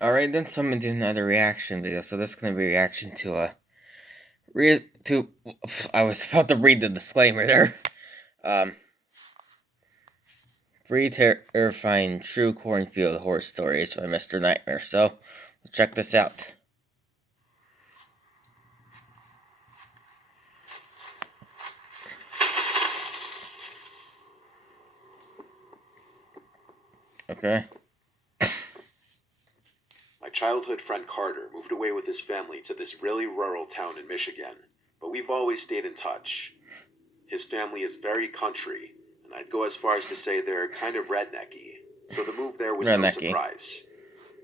Alright, then so I'm gonna do another reaction video. So this is gonna be a reaction to I was about to read the disclaimer there. Um, Free Terrifying True Cornfield Horror Stories by Mr. Nightmare. So, let's check this out. Okay. My childhood friend Carter moved away with his family to this really rural town in Michigan, but we've always stayed in touch. His family is very country, and I'd go as far as to say they're kind of rednecky, so the move there was no Rednecky. surprise.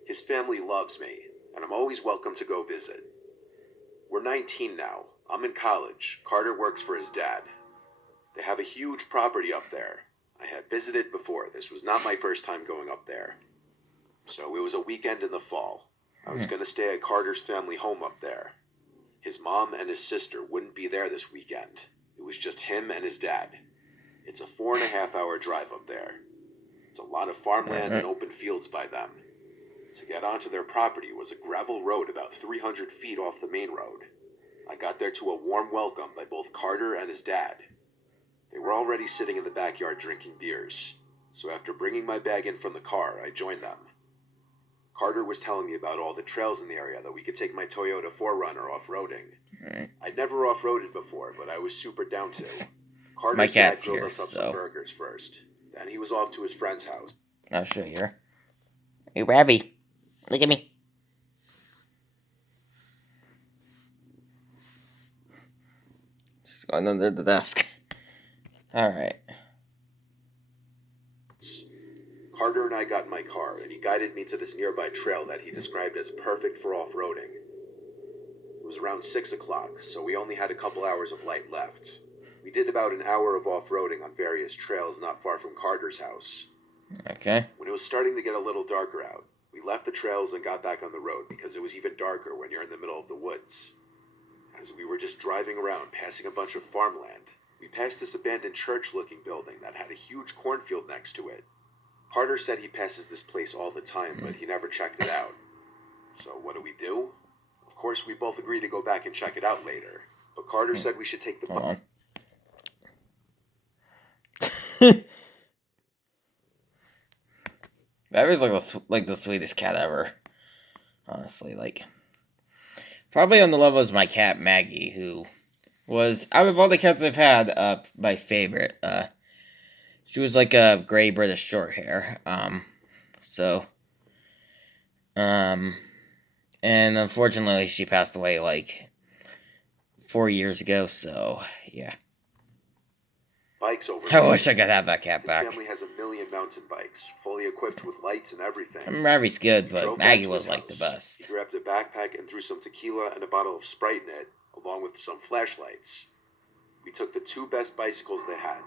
His family loves me, and I'm always welcome to go visit. We're 19 now. I'm in college. Carter works for his dad. They have a huge property up there. I had visited before. This was not my first time going up there. So it was a weekend in the fall. I was going to stay at Carter's family home up there. His mom and his sister wouldn't be there this weekend. It was just him and his dad. It's a 4.5-hour drive up there. It's a lot of farmland and open fields by them. To get onto their property was a gravel road about 300 feet off the main road. I got there to a warm welcome by both Carter and his dad. They were already sitting in the backyard drinking beers, so after bringing my bag in from the car, I joined them. Carter was telling me about all the trails in the area that we could take my Toyota 4Runner off-roading. I'd never off-roaded before, but I was super down to. Carter's dad grilled us up some burgers first. Then he was off to his friend's house. I'll show you. Hey, Rabby, look at me. Just going under the desk. Alright. Carter and I got in my car, and he guided me to this nearby trail that he described as perfect for off-roading. It was around 6 o'clock, so we only had a couple hours of light left. We did about an hour of off-roading on various trails not far from Carter's house. Okay. When it was starting to get a little darker out, we left the trails and got back on the road because it was even darker when you're in the middle of the woods. As we were just driving around, passing a bunch of farmland, we passed this abandoned church-looking building that had a huge cornfield next to it. Carter said he passes this place all the time, but he never checked it out. So what do? Of course, we both agreed to go back and check it out later. But Carter said we should take the... Hold on. That was like the sweetest cat ever. Honestly, like... Probably on the level as my cat, Maggie, who was, out of all the cats I've had, my favorite. She was like a gray British short hair. And unfortunately she passed away like 4 years ago, so yeah. Bikes over. I wish I could have that cat back. His family has a million mountain bikes, fully equipped with lights and everything. I mean, Ravi's good, but Maggie was like the best. He grabbed a backpack and threw some tequila and a bottle of Sprite in it, along with some flashlights. We took the 2 best bicycles they had.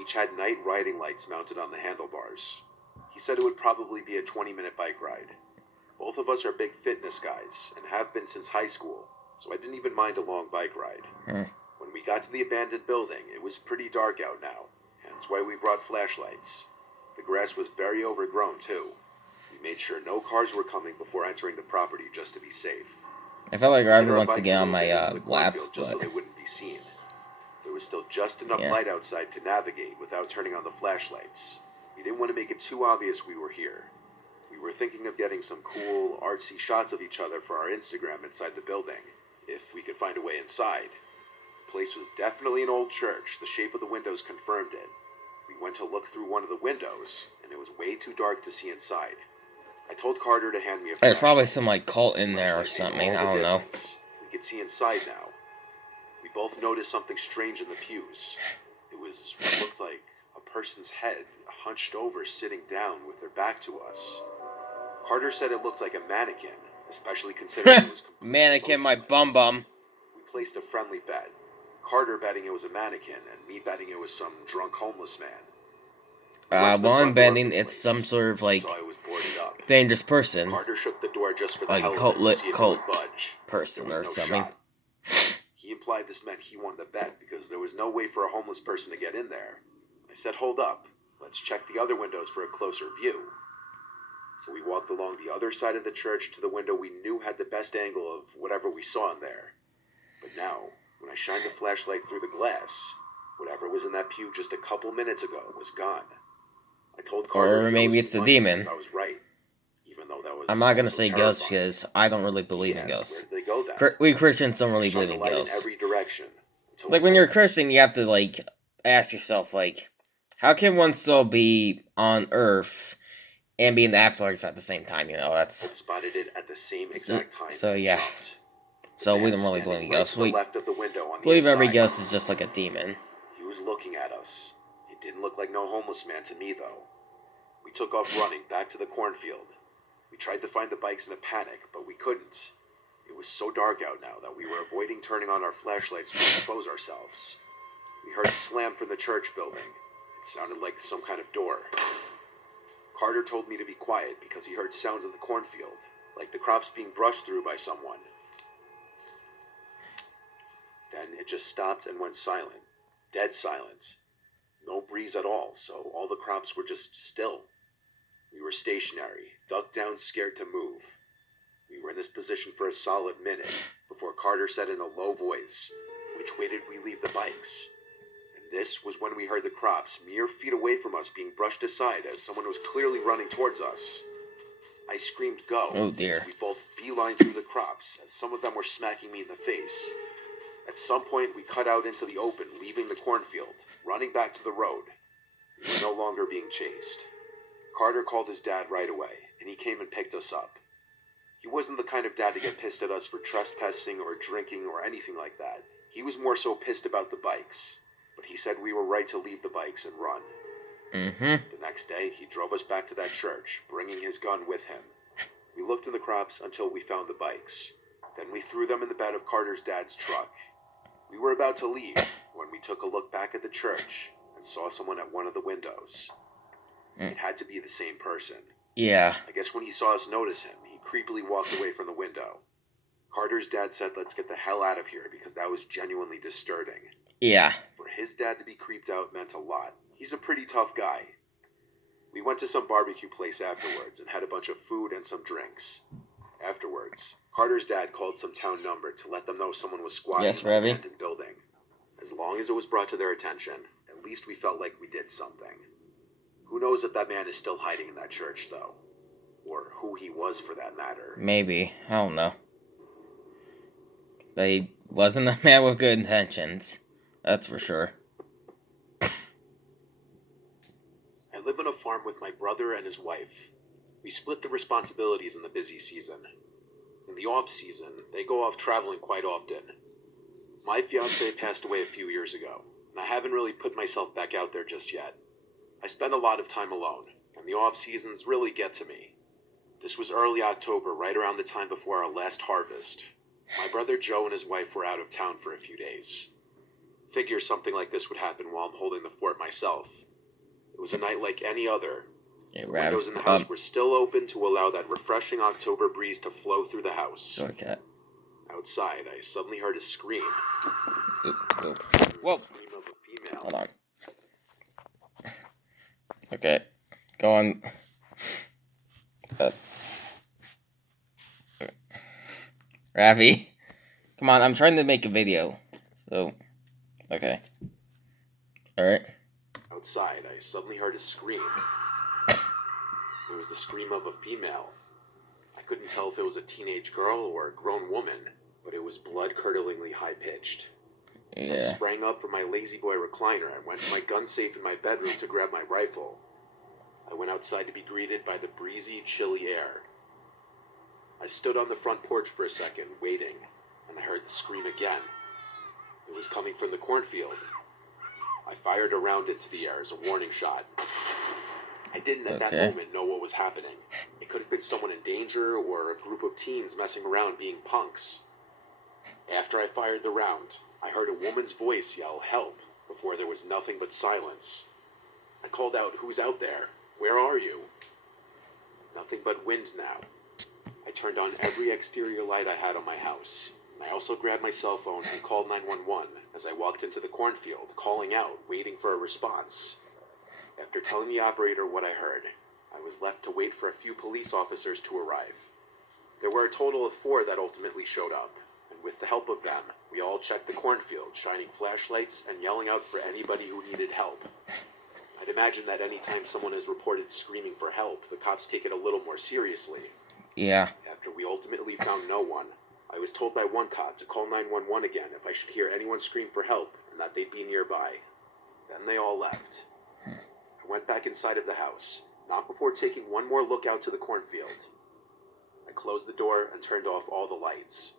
Each had night riding lights mounted on the handlebars. He said it would probably be a 20-minute bike ride. Both of us are big fitness guys, and have been since high school, so I didn't even mind a long bike ride. When we got to the abandoned building, it was pretty dark out now, hence why we brought flashlights. The grass was very overgrown, too. We made sure no cars were coming before entering the property just to be safe. I felt like Ravi wants to get on my lap, just so they wouldn't be seen. There was still just enough light outside to navigate without turning on the flashlights. We didn't want to make it too obvious we were here. We were thinking of getting some cool, artsy shots of each other for our Instagram inside the building, if we could find a way inside. The place was definitely an old church. The shape of the windows confirmed it. We went to look through one of the windows, and it was way too dark to see inside. I told Carter to hand me a flashlight. There's probably some like cult in there or something, I don't know. We could see inside now. We both noticed something strange in the pews. It was what looked like a person's head, hunched over, sitting down with their back to us. Carter said it looked like a mannequin, especially considering it was completely mannequin, my motionless. bum. We placed a friendly bet. Carter betting it was a mannequin, and me betting it was some drunk homeless man. Well, I'm betting it's some sort of like dangerous person, Carter shook the door just for the like a cult person or something. He implied this meant he won the bet because there was no way for a homeless person to get in there. I said, hold up, let's check the other windows for a closer view. so we walked along the other side of the church to the window we knew had the best angle of whatever we saw in there. But now, when I shined the flashlight through the glass, whatever was in that pew just a couple minutes ago was gone. I told Carter Or he owes maybe me it's a money demon. because I was right, even though that I'm was not gonna also say ghosts terrifying. because I don't really He believe in asked, ghosts. where did they go then? We Christians don't I really shone believe the in light in ghosts. every direction. until Like it when you're a worked. Christian, you have to like ask yourself like, how can one still be on Earth and be in the afterlife at the same time? You know, that's Both spotted it at the same exact time. so and yeah. jumped. The So we man don't really standing believe in right ghosts. to the We left of the window on the believe every inside. ghost is just like a demon. He was looking at us. It didn't look like no homeless man to me, though. We took off running back to the cornfield. We tried to find the bikes in a panic, but we couldn't. It was so dark out now that we were avoiding turning on our flashlights to expose ourselves. We heard a slam from the church building. It sounded like some kind of door. Carter told me to be quiet because he heard sounds in the cornfield, like the crops being brushed through by someone. Then it just stopped and went silent. Dead silent. No breeze at all, so all the crops were just still. We were stationary, ducked down, scared to move. We were in this position for a solid minute before Carter said in a low voice, "Which way did we leave the bikes?" And this was when we heard the crops mere feet away from us being brushed aside as someone was clearly running towards us. I screamed, "Go!" Oh dear. We both beelined through the crops as some of them were smacking me in the face. At some point, we cut out into the open, leaving the cornfield, running back to the road. We were no longer being chased. Carter called his dad right away, and he came and picked us up. He wasn't the kind of dad to get pissed at us for trespassing or drinking or anything like that. He was more so pissed about the bikes. But he said we were right to leave the bikes and run. Mm-hmm. The next day, he drove us back to that church, bringing his gun with him. We looked in the crops until we found the bikes. Then we threw them in the bed of Carter's dad's truck. We were about to leave when we took a look back at the church and saw someone at one of the windows. It had to be the same person. Yeah. I guess when he saw us notice him, he creepily walked away from the window. Carter's dad said, "Let's get the hell out of here," because that was genuinely disturbing. Yeah. For his dad to be creeped out meant a lot. He's a pretty tough guy. We went to some barbecue place afterwards and had a bunch of food and some drinks. Afterwards, Carter's dad called some town number to let them know someone was squatting Yes, in the Ravi? abandoned building. As long as it was brought to their attention, at least we felt like we did something. Who knows if that man is still hiding in that church, though? Or who he was, for that matter. Maybe. I don't know. But he wasn't a man with good intentions. That's for sure. I live on a farm with my brother and his wife. We split the responsibilities in the busy season. In the off-season, they go off traveling quite often. My fiancée passed away a few years ago, and I haven't really put myself back out there just yet. I spend a lot of time alone, and the off-seasons really get to me. This was early October, right around the time before our last harvest. My brother Joe and his wife were out of town for a few days. Figure something like this would happen while I'm holding the fort myself. It was a night like any other. Yeah, The Rav. windows in the house were still open to allow that refreshing October breeze to flow through the house. Sorry, cat. Outside, I suddenly heard a scream. Oop, oop. It Whoa. was the scream of a female. Hold on. Okay. Go on. Ravi. Come on, I'm trying to make a video. So, okay. Alright. Outside, I suddenly heard a scream. It was the scream of a female. I couldn't tell if it was a teenage girl or a grown woman, but it was blood-curdlingly high-pitched. I Yeah. sprang up from my lazy boy recliner and went to my gun safe in my bedroom to grab my rifle. I went outside to be greeted by the breezy, chilly air. I stood on the front porch for a second, waiting, and I heard the scream again. It was coming from the cornfield. I fired a round into the air as a warning shot. I didn't at that moment know what was happening. It could have been someone in danger or a group of teens messing around being punks. After I fired the round, I heard a woman's voice yell, "Help," before there was nothing but silence. I called out, "Who's out there? Where are you?" Nothing but wind now. I turned on every exterior light I had on my house. And I also grabbed my cell phone and called 911 as I walked into the cornfield, calling out, waiting for a response. After telling the operator what I heard, I was left to wait for a few police officers to arrive. There were a total of 4 that ultimately showed up, and with the help of them, we all checked the cornfield, shining flashlights and yelling out for anybody who needed help. I'd imagine that anytime someone is reported screaming for help, the cops take it a little more seriously. Yeah. After we ultimately found no one, I was told by one cop to call 911 again if I should hear anyone scream for help and that they'd be nearby. Then they all left. I went back inside of the house, not before taking one more look out to the cornfield. I closed the door and turned off all the lights.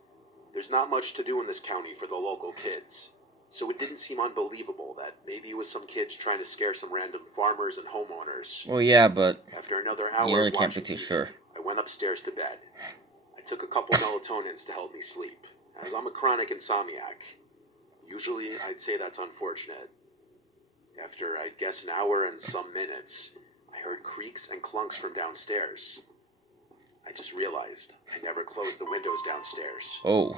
There's not much to do in this county for the local kids, so it didn't seem unbelievable that maybe it was some kids trying to scare some random farmers and homeowners. Well, yeah, but After another you hour really of can't be watching too TV, sure. I went upstairs to bed. I took a couple melatonins to help me sleep, as I'm a chronic insomniac. Usually, I'd say that's unfortunate. After, I'd guess, an hour and some minutes, I heard creaks and clunks from downstairs. I just realized I never closed the windows downstairs. Oh.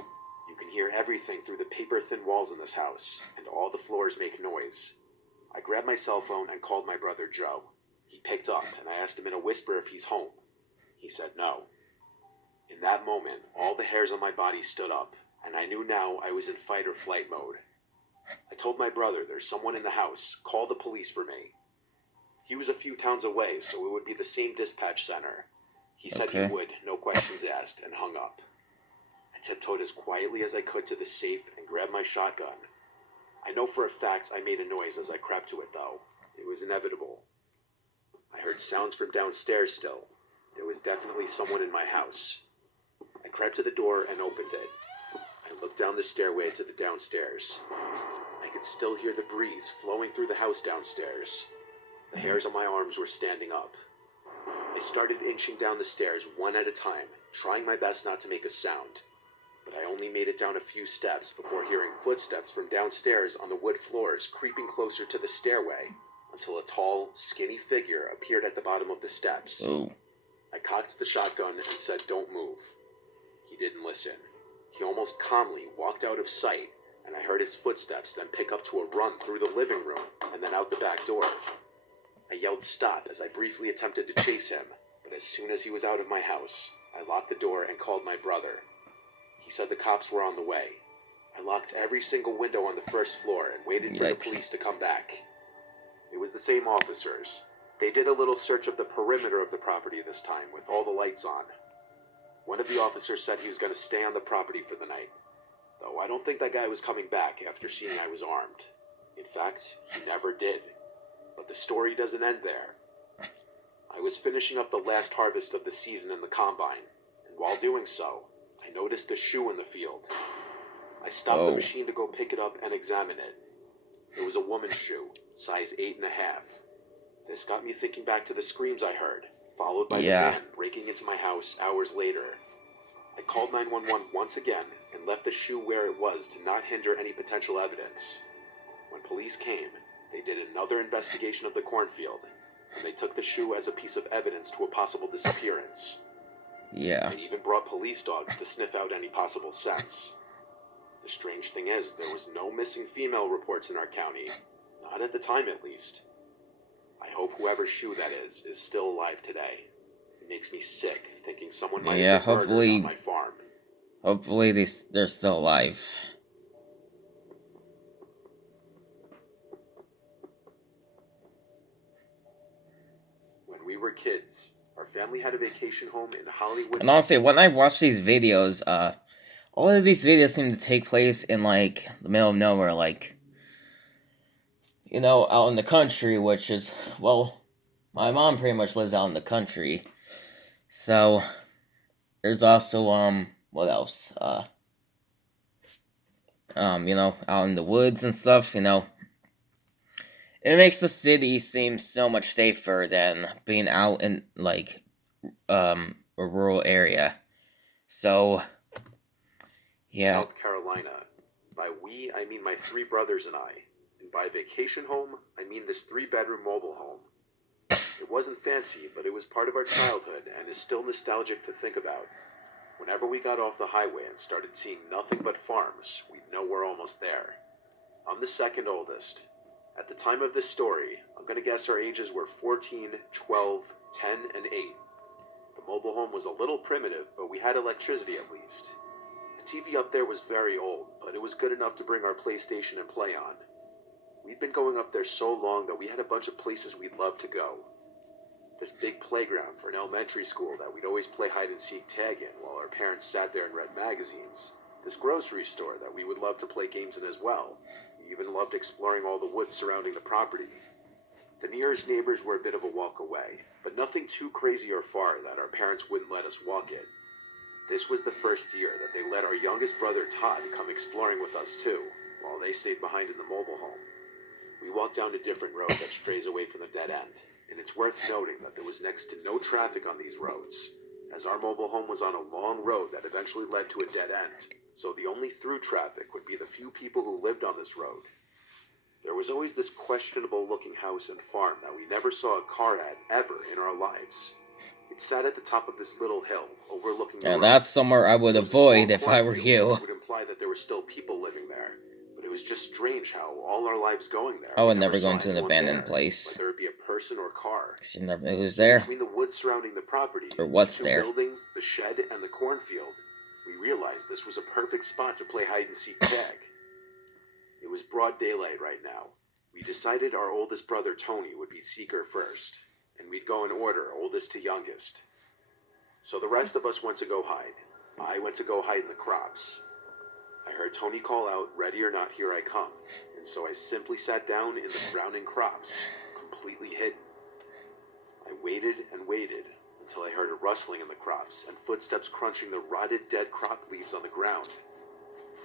You can hear everything through the paper-thin walls in this house, and all the floors make noise. I grabbed my cell phone and called my brother Joe. He picked up, and I asked him in a whisper if he's home. He said no. In that moment, all the hairs on my body stood up, and I knew now I was in fight or flight mode. I told my brother there's someone in the house, call the police for me. He was a few towns away, so it would be the same dispatch center. He said Okay. he would, no questions asked, and hung up. I tiptoed as quietly as I could to the safe and grabbed my shotgun. I know for a fact I made a noise as I crept to it, though. It was inevitable. I heard sounds from downstairs still. There was definitely someone in my house. I crept to the door and opened it. I looked down the stairway to the downstairs. I could still hear the breeze flowing through the house downstairs. The hairs on my arms were standing up. I started inching down the stairs one at a time, trying my best not to make a sound. But I only made it down a few steps before hearing footsteps from downstairs on the wood floors creeping closer to the stairway until a tall, skinny figure appeared at the bottom of the steps. Oh. I cocked the shotgun and said, "Don't move." He didn't listen. He almost calmly walked out of sight, and I heard his footsteps then pick up to a run through the living room and then out the back door. I yelled stop as I briefly attempted to chase him, but as soon as he was out of my house, I locked the door and called my brother. He said the cops were on the way. I locked every single window on the first floor and waited for the police to come back. It was the same officers. They did a little search of the perimeter of the property this time with all the lights on. One of the officers said he was going to stay on the property for the night, though I don't think that guy was coming back after seeing I was armed. In fact, he never did. But the story doesn't end there. I was finishing up the last harvest of the season in the combine, and while doing so, I noticed a shoe in the field. I stopped the machine to go pick it up and examine it. It was a woman's shoe, size 8.5. This got me thinking back to the screams I heard, followed by the man breaking into my house hours later. I called 911 once again and left the shoe where it was to not hinder any potential evidence. When police came, they did another investigation of the cornfield, and they took the shoe as a piece of evidence to a possible disappearance. Yeah. They even brought police dogs to sniff out any possible scents. The strange thing is, there was no missing female reports in our county, not at the time at least. I hope whoever's shoe that is still alive today. It makes me sick thinking someone might have been murdered on my farm. Hopefully they're still alive. When we were kids, our family had a vacation home in Hollywood. And honestly, when I watch these videos, all of these videos seem to take place in, like, the middle of nowhere, like, you know, out in the country, which is, well, my mom pretty much lives out in the country. So, there's also, what else? You know, out in the woods and stuff, you know. It makes the city seem so much safer than being out in, like, a rural area. So, yeah. South Carolina. By we, I mean my 3 brothers and I. And by vacation home, I mean this 3-bedroom mobile home. It wasn't fancy, but it was part of our childhood and is still nostalgic to think about. Whenever we got off the highway and started seeing nothing but farms, we'd know we're almost there. I'm the second oldest. At the time of this story, I'm going to guess our ages were 14, 12, 10 and 8. The mobile home was a little primitive, but we had electricity at least. The TV up there was very old, but it was good enough to bring our PlayStation and play on. We'd been going up there so long that we had a bunch of places we'd love to go. This big playground for an elementary school that we'd always play hide and seek tag in while our parents sat there and read magazines. This grocery store that we would love to play games in as well. We even loved exploring all the woods surrounding the property. The nearest neighbors were a bit of a walk away, but nothing too crazy or far that our parents wouldn't let us walk it. This was the first year that they let our youngest brother Todd come exploring with us too, while they stayed behind in the mobile home. We walked down a different road that strays away from the dead end, and it's worth noting that there was next to no traffic on these roads, as our mobile home was on a long road that eventually led to a dead end, so the only through traffic would be the few people who lived on this road. There was always this questionable looking house and farm that we never saw a car at ever in our lives. It sat at the top of this little hill, overlooking the road. And that's somewhere I would avoid if I were you. It would imply that there were still people living there, but it was just strange how all our lives going there. I would never go into an abandoned place. Whether it be a person or car. Because you never know who's there. Between the woods surrounding the property, Or what's the there. buildings, the shed, and the cornfield, we realized this was a perfect spot to play hide and seek tag. It was broad daylight right now. We decided our oldest brother Tony would be seeker first, and we'd go in order, oldest to youngest. So the rest of us went to go hide. I went to go hide in the crops. I heard Tony call out, "Ready or not, here I come," and so I simply sat down in the frowning crops, completely hidden. I waited and waited until I heard a rustling in the crops and footsteps crunching the rotted dead crop leaves on the ground.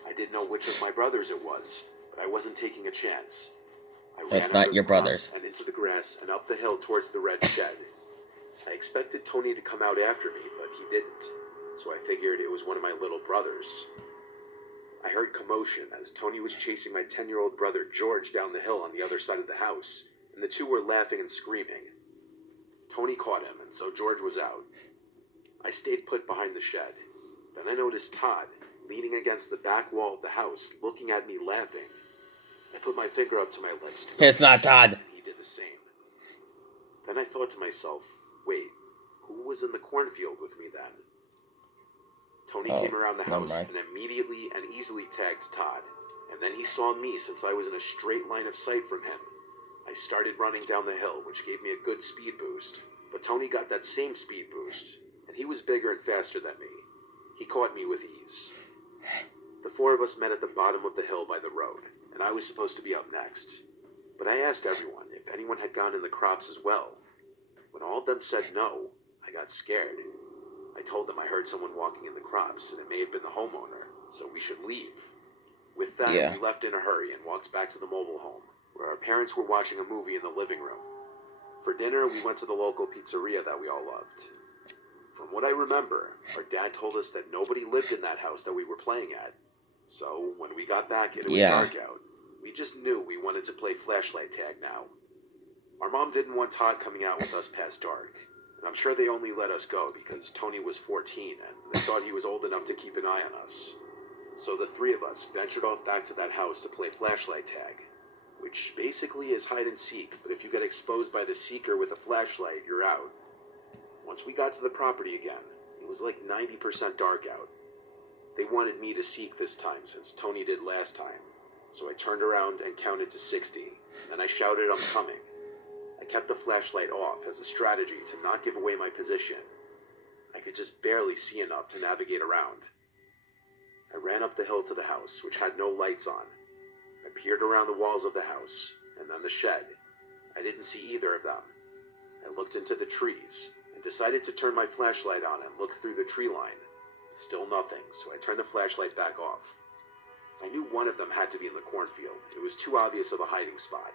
I didn't know which of my brothers it was, but I wasn't taking a chance. I That's ran not out of your the crops brothers. and into the grass and up the hill towards the red shed. I expected Tony to come out after me, but he didn't, so I figured it was one of my little brothers. I heard commotion as Tony was chasing my 10-year-old brother George down the hill on the other side of the house, and the two were laughing and screaming. Tony caught him, and so George was out. I stayed put behind the shed. Then I noticed Todd, leaning against the back wall of the house, looking at me laughing. I put my finger up to my lips to It's not Todd. and he did the same. Then I thought to myself, wait, who was in the cornfield with me then? Tony came around the house and immediately and easily tagged Todd, and then he saw me since I was in a straight line of sight from him. I started running down the hill, which gave me a good speed boost, but Tony got that same speed boost, and he was bigger and faster than me. He caught me with ease. The four of us met at the bottom of the hill by the road, and I was supposed to be up next. But I asked everyone if anyone had gone in the crops as well. When all of them said no, I got scared. I told them I heard someone walking in the crops, and it may have been the homeowner, so we should leave. With that, we left in a hurry and walked back to the mobile home, where our parents were watching a movie in the living room. For dinner, we went to the local pizzeria that we all loved. From what I remember, our dad told us that nobody lived in that house that we were playing at. So, when we got back and it was dark out, we just knew we wanted to play flashlight tag now. Our mom didn't want Todd coming out with us past dark, and I'm sure they only let us go because Tony was 14 and they thought he was old enough to keep an eye on us. So the three of us ventured off back to that house to play flashlight tag, which basically is hide and seek, but if you get exposed by the seeker with a flashlight, you're out. Once we got to the property again, it was like 90% dark out. They wanted me to seek this time since Tony did last time, so I turned around and counted to 60, then I shouted, "I'm coming." I kept the flashlight off as a strategy to not give away my position. I could just barely see enough to navigate around. I ran up the hill to the house, which had no lights on. I peered around the walls of the house, and then the shed. I didn't see either of them. I looked into the trees, and decided to turn my flashlight on and look through the tree line. Still nothing, so I turned the flashlight back off. I knew one of them had to be in the cornfield. It was too obvious of a hiding spot.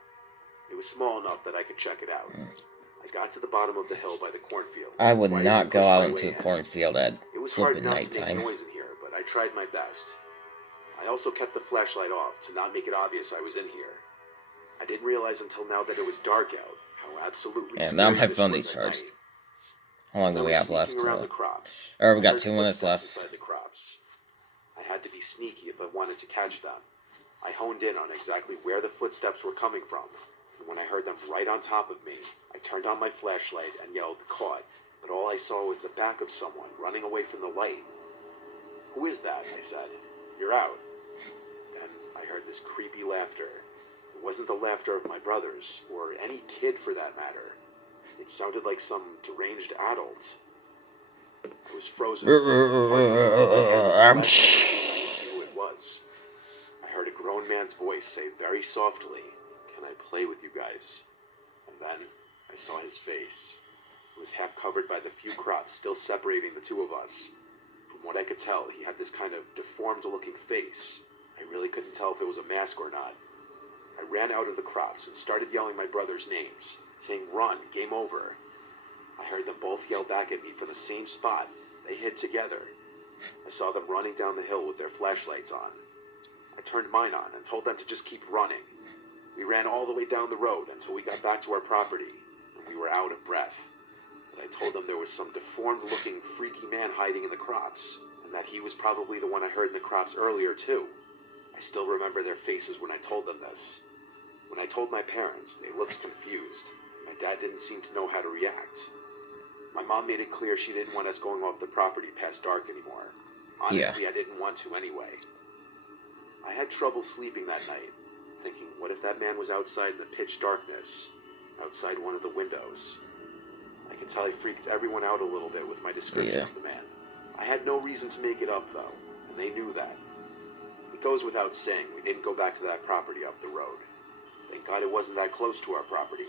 It was small enough that I could check it out. I got to the bottom of the hill by the cornfield. I would not go out into a cornfield at It was hard flipping not to nighttime. make noise in here, but I tried my best. I also kept the flashlight off to not make it obvious I was in here. I didn't realize until now that it was dark out how absolutely And now my scary phone this is was at charged. night. How long As I do we was have left? sneaking around the crops, Or we I got heard 2 minutes footsteps left. inside the crops. I had to be sneaky if I wanted to catch them. I honed in on exactly where the footsteps were coming from, and when I heard them right on top of me, I turned on my flashlight and yelled, "Caught," but all I saw was the back of someone running away from the light. "Who is that?" I said. "You're out." And I heard this creepy laughter. It wasn't the laughter of my brothers, or any kid for that matter. It sounded like some deranged adult. I was frozen. Who it was. I heard a grown man's voice say very softly, "Can I play with you guys?" And then I saw his face. It was half covered by the few crops still separating the two of us. From what I could tell, he had this kind of deformed-looking face. I really couldn't tell if it was a mask or not. I ran out of the crops and started yelling my brothers' names, saying, "Run, game over." I heard them both yell back at me from the same spot. They hid together. I saw them running down the hill with their flashlights on. I turned mine on and told them to just keep running. We ran all the way down the road until we got back to our property, and we were out of breath. But I told them there was some deformed-looking, freaky man hiding in the crops, and that he was probably the one I heard in the crops earlier, too. I still remember their faces when I told them this. When I told my parents, they looked confused. My dad didn't seem to know how to react. My mom made it clear she didn't want us going off the property past dark anymore. Honestly, I didn't want to anyway. I had trouble sleeping that night, thinking, what if that man was outside in the pitch darkness, outside one of the windows? I can tell I freaked everyone out a little bit with my description of the man. I had no reason to make it up, though, and they knew that. It goes without saying we didn't go back to that property up the road. Thank God it wasn't that close to our property.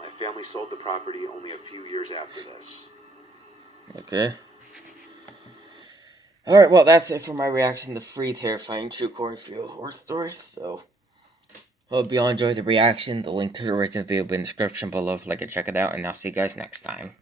My family sold the property only a few years after this. Okay. Alright, well, that's it for my reaction to 3 terrifying true Cornfield horror stories, so hope you all enjoyed the reaction. The link to the original video will be in the description below if you'd like to check it out, and I'll see you guys next time.